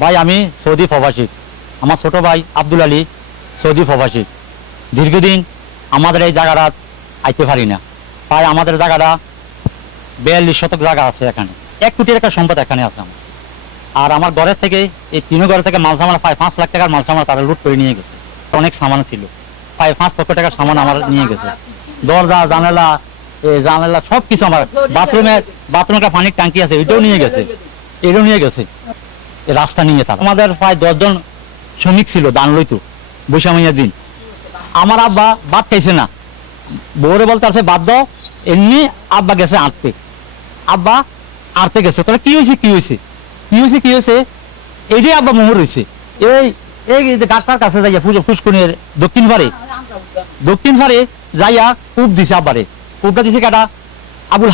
ভাই আমি সৌদি প্রবাসী, আমার ছোট ভাই আব্দুল আলী সৌদি প্রবাসী। দীর্ঘদিন আমাদের এই জায়গাটা আইতে পারি না, তাই আমাদের জায়গাটা 42 শতক জায়গা আছে এখানে, 1 কোটি টাকার সম্পদ এখানে আছে আমার। আর আমার ঘরের থেকে এই 3 ঘর থেকে মাল সামান প্রায় 5 লাখ টাকার মাল সামান তারা লুট করে নিয়ে গেছে। অনেক সামান ছিল, প্রায় 5 লক্ষ টাকার সামান আমার নিয়ে গেছে। দরজা জানালা জানালা সব কিছু আমার, বাথরুমে একটা পানির ট্যাঙ্কি আছে এটাও নিয়ে গেছে, রাস্তা নিয়ে তার। আমাদের প্রায় 10 জন শ্রমিক ছিল ধান লইতো বৈশামিয়ার দিন। আমার আব্বা ভাত খাইছে না, বউরে বলতে আছে বাদ দাও, এমনি আব্বা গেছে আব্বা আঁটতে গেছে। তাহলে কি হয়েছে এইটাই আব্বা মোহর হয়েছে। এই যে গাছটার কাছে যাইয়া ফুসকুনির দক্ষিণ পারে যাইয়া কূপ দিছে আব্বারে। কূপটা দিছে কাটা আবুল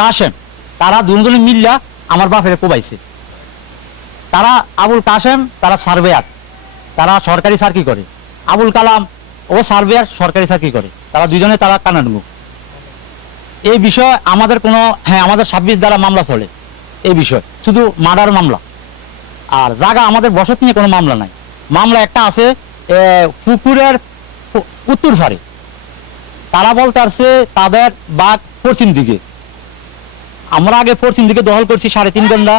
কাশেম, তারা দুজনে মিল্লা আমার বাপের কোবাইছে। তারা আবুল কাশেম তারা সার্ভেয়ার, তারা সরকারি চাকরি করে। আবুল কালাম ও সার্ভেয়ার সরকারি চাকরি করে। তারা দুজনে তারা কানাডমুখ। এই বিষয়ে আমাদের কোনো আমাদের 26 দ্বারা মামলা চলে। এই বিষয় শুধু মার্ডার মামলা, আর জায়গা আমাদের বসত নিয়ে কোনো মামলা নাই। মামলা একটা আছে পুকুরের উত্তর পারে, তারা বলতে আসছে তাদের বাঘ পশ্চিম দিকে, আমরা আগে পশ্চিম দিকে দখল করছি 3.5 ঘন্টা,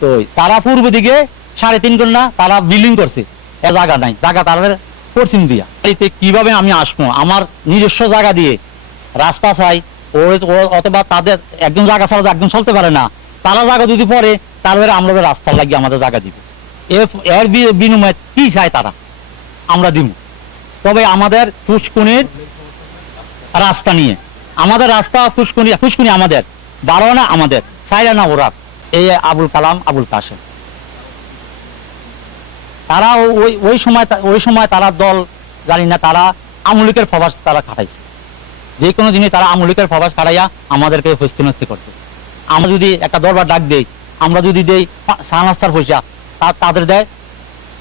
তো তারা পূর্ব দিকে 3.5 ঘন্টা তারা বিল্ডিং করছে। জায়গা নাই, জায়গা তাদের পশ্চিম দিয়া। কিভাবে আমি আসবো? আমার নিজস্ব জায়গা দিয়ে রাস্তা চাই, অথবা তাদের একজন জায়গা ছাড়া একজন চলতে পারে না, তারা জায়গা যদি পড়ে তারপরে আমরা রাস্তা লাগিয়ে আমাদের জায়গা দিব। এর বিনিময়ে কি চাই তারা আমরা দিব। তবে আমাদের ফুসকুনির রাস্তা নিয়ে, আমাদের রাস্তা ফুসকুনি আমাদের, বারোয়ানা আমাদের, সাইরা না ওরা। এই আবুল কালাম আবুল কাশেম তারা ওই সময় তারা দল জানি না, তারা আমলিকের প্রবাস তারা খাটাইছে। যে কোনো জিনিস তারা আমলিকের প্রবাস খাটাইয়া আমাদেরকে হস্তিনস্তি করছে। আমরা যদি একটা দরবার ডাক দেই, আমরা যদি দেই সানাস্তার পয়সা, তাদের দেয়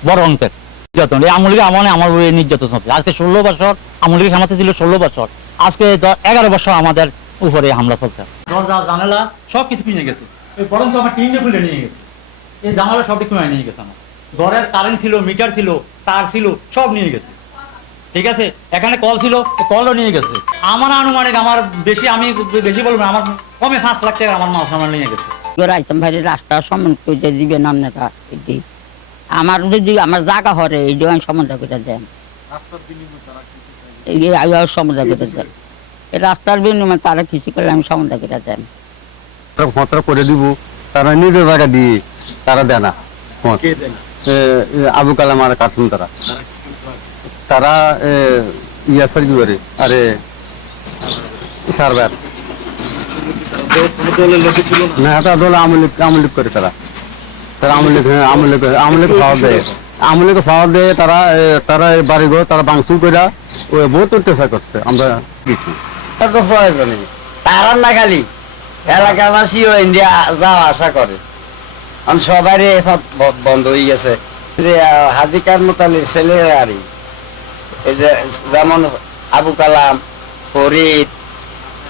বড় অঙ্কের নির্যাতন। এই আমলিকে আমার নির্যাতন হচ্ছে। আজকে 16 বছর আমলিকে ক্ষমতা ছিল, 16 বছর, আজকে 11 বছর আমাদের উপরে হামলা চলছে। দরজা জানালা সব কিছু কিনে গেছে, বরঞ্চ আমার টিনে খুলে নিয়ে গেছে। এই জানালা সবটি কিনে নিয়ে গেছে। আমার ঘরের কারেন্ট ছিল, মিটার ছিল, তার ছিল, সব নিয়ে গেছে। ঠিক আছে, এখানে কল ছিল, কলও নিয়ে গেছে। আমার আনুমানিক, আমার বেশি, আমি বেশি বলবো, আমার কমে 5 লাখ টাকা আমার মাল সামান নিয়ে গেছে। আইতাম ভাই রাস্তা সম্মান করে দিবেন আপনারা, আমার যদি আমার জায়গা হরে এই আমি সমাধা করে দেন, সমাধা করে দেন। এই রাস্তার বিনিময়ে তারা কিছু করলে আমি সমাধা করে দেন করে দিব। তারা নিজের জায়গা দিয়ে তারা দেয় না। আবু কালাম আর কাসুম তারা ইয়াসার কি করে, আরে সার্ভার না, তারা দল আমলিক করে। তারা আমলিক ফাওয়ার দেয়। তারা বাড়িঘর তারা ভাঙচুর করে বহুত অত্যাচার করছে। আমরা কিছু তারা না খালি এলাকাবাসীও ইন্ডিয়া যাওয়া আসা করে, সবাই বন্ধ হয়ে গেছে। হাজিকার মোতালির ছেলেরা আর এই যে যেমন আবু কালাম, ফরিদ,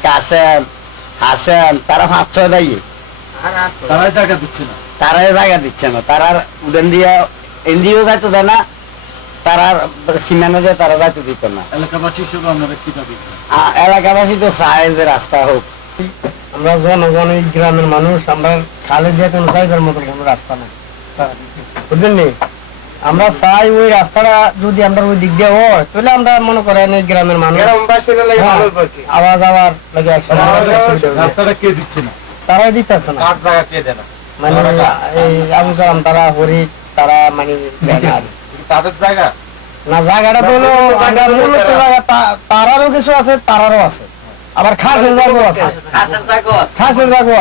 কাসেম, হাসেম, তারা 5-6 দায়ী, তারাই জায়গা দিচ্ছে না। তারা উড়ান দিয়া এনজিও যাইতে দেয় না, তারা সীমানা দিয়ে তারা যাইতে দিত না। এলাকাবাসী তো চায় যে রাস্তা হোক। আমরা জনগণ, এই গ্রামের মানুষ, আমরা খালে দিয়ে কোনো যাইবার মতো কোনো রাস্তা নেই, বুঝলেন নি? আমরা চাই ওই রাস্তাটা যদি আমরা ওই দিক দিয়ে হয়, তাহলে আমরা মনে করেন এই গ্রামের মানুষ আওয়াজ আওয়ার লাগে। রাস্তাটা কে দিচ্ছে না? তারাই দিতেছে না। মানে এই আবু কালাম, তারা হরি, তারা মানে তাদের জায়গা না, জায়গাটা তো হলো তারারও কিছু আছে, তারারও আছে, আবার খাসের জায়গাও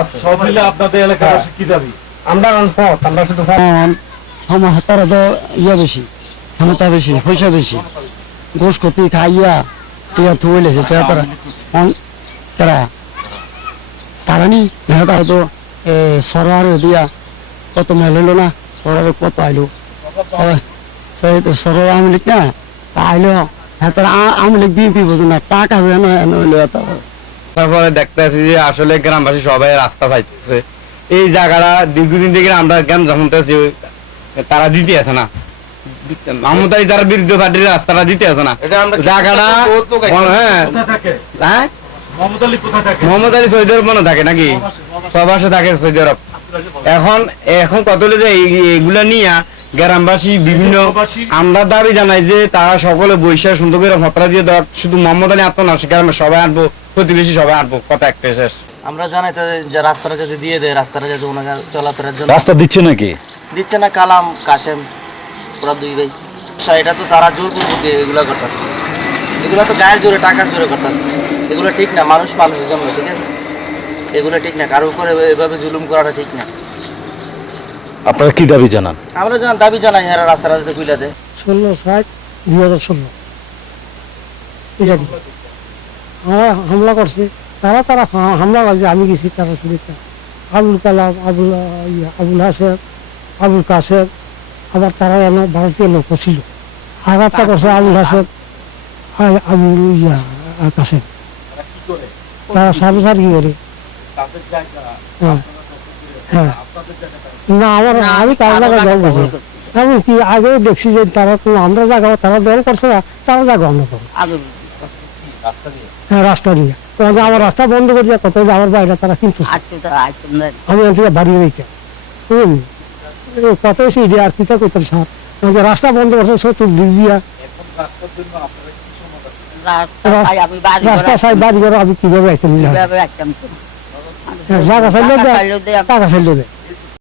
আছে, সব মিলে আপনাদের এলাকার কি দাবি? আমরা শুধু তারা তো বেশি, ক্ষমতা বেশি, পয়সা বেশি, ঘোষ ক্ষতি খাইয়া থুলেছে। তারা নি তারা তো সরকার দিয়া কত মেল হইলো না, সরকার কত আইলো, সেই তো সরকার আওয়ামী লীগ না, তা আইলো তারা আওয়ামী লীগ বিএনপি বোঝে না, টাকা যেন হইলো। তারপরে দেখতেছি যে আসলে গ্রামবাসী সবাই রাস্তা চাইতেছে। এই জায়গাটা দীর্ঘদিন থেকে আমরা গ্রাম যখন তারা দিতে আছে না, মাহমুদ আলী তার বিরুদ্ধে পার্টির রাস্তাটা দিতে আছে না, জায়গাটা হ্যাঁ হ্যাঁ মোহাম্মদ আলী সৌদি আরব মনে থাকে নাকি, প্রবাসে থাকে সৌদি আরব। এখন কত হলো যে এইগুলা নিয়ে গ্রামবাসী বিভিন্ন, আমরা দাবি জানাই যে তারা সকলে বৈশাখ সুন্দর করে ভত্রা দিয়ে দেওয়া, শুধু মোহাম্মদ আলী আত্ম না, গ্রামের সবাই আনবো, প্রতিবেশী সবাই আনবো, কথা একটা শেষ। আমরা জানাই যে রাস্তাটা যদি দিয়ে দেয়, রাস্তাটা যাতে ওনাকে চলাফেরার জন্য রাস্তা দিচ্ছে নাকি? দিচ্ছে না। কালাম কাশেম ওরা দুই ভাই, এটা তো তারা জোর করবো এগুলো করতেছে, এগুলো তো গায়ের জোরে টাকার জোরে করতেছে, এগুলো ঠিক না। মানুষ মানুষের জন্য, ঠিক আছে, এগুলো ঠিক না। কারোর উপরে এভাবে জুলুম করাটা ঠিক না। আপনারা কি দাবি জানান? আমরা যখন দাবি জানাই এরা রাস্তাটা যাতে খুলে দেয়। 16/7/2016 আমরা হামলা করছে, তারা হামলা করছে, আমি গেছি তারা শুনেছি। আবুল কালাম, আবুল হাসেম, আবুল কাসেম, আবার তারা এনে ভারতীয় লোক ছিল। আঘাতটা করছে আবুল হাসেম, আবুল কাসেম, তারা সারি সারি করে। হ্যাঁ হ্যাঁ, না আমি তার জায়গায় দল করছি, এমনকি আগেও দেখছি যে তারা আমরা জায়গা তারা দল করছে না, তারা জায়গা অন্য করো। হ্যাঁ, রাস্তা দিয়ে আমার রাস্তা বন্ধ করে দিয়ে কত আমার বাইরে তারা কিন্তু আমি এখান থেকে বাড়িয়ে দিতে কত সিডি আর কিতা করতাম সার রাস্তা বন্ধ করছে চতুর্দিক দিয়া রাস্তা সাহেব বাড়ি করে আমি কিভাবে আইতে নিলাম, জায়গা চাইলেও দেয়, টাকা চাইলেও দেয়।